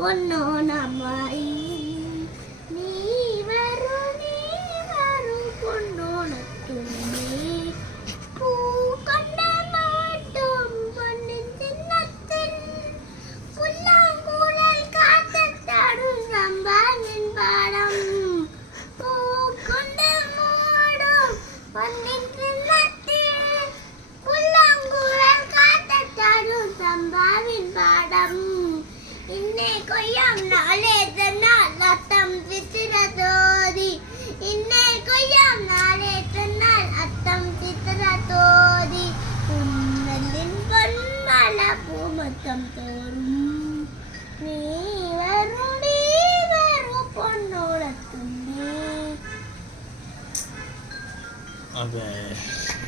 പൊന്നോണമായി നീ വരൂ പൊന്നോണത്തുമ്പി പൂക്കൊണ്ട മാട്ടും പൊന്നിൻ ചിന്നത്തിൽ പുല്ലാങ്കുഴൽ കാറ്റത്താടും റമ്പാനിൻ പാടം പൂക്കൊണ്ട് മൂടും പൊന്നിൻ ചിന്നത്തിൽ പുല്ലാങ്കുഴൽ കാറ്റത്താടും റമ്പാവിൻ പാടം ഇന്നെ കൊയ്യാം നാളെ തന്നാൽ അത്തം ചിത്തിര തോതി ഇന്നെ കൊയ്യാം നാളെ തന്നാൽ അത്തം ചിത്തിര തോതി കുന്നലിൻ പൊന്മല പൂമത്തം തോറും നീ വരൂ പൊന്നോളത്തുമ്പി. അതെ.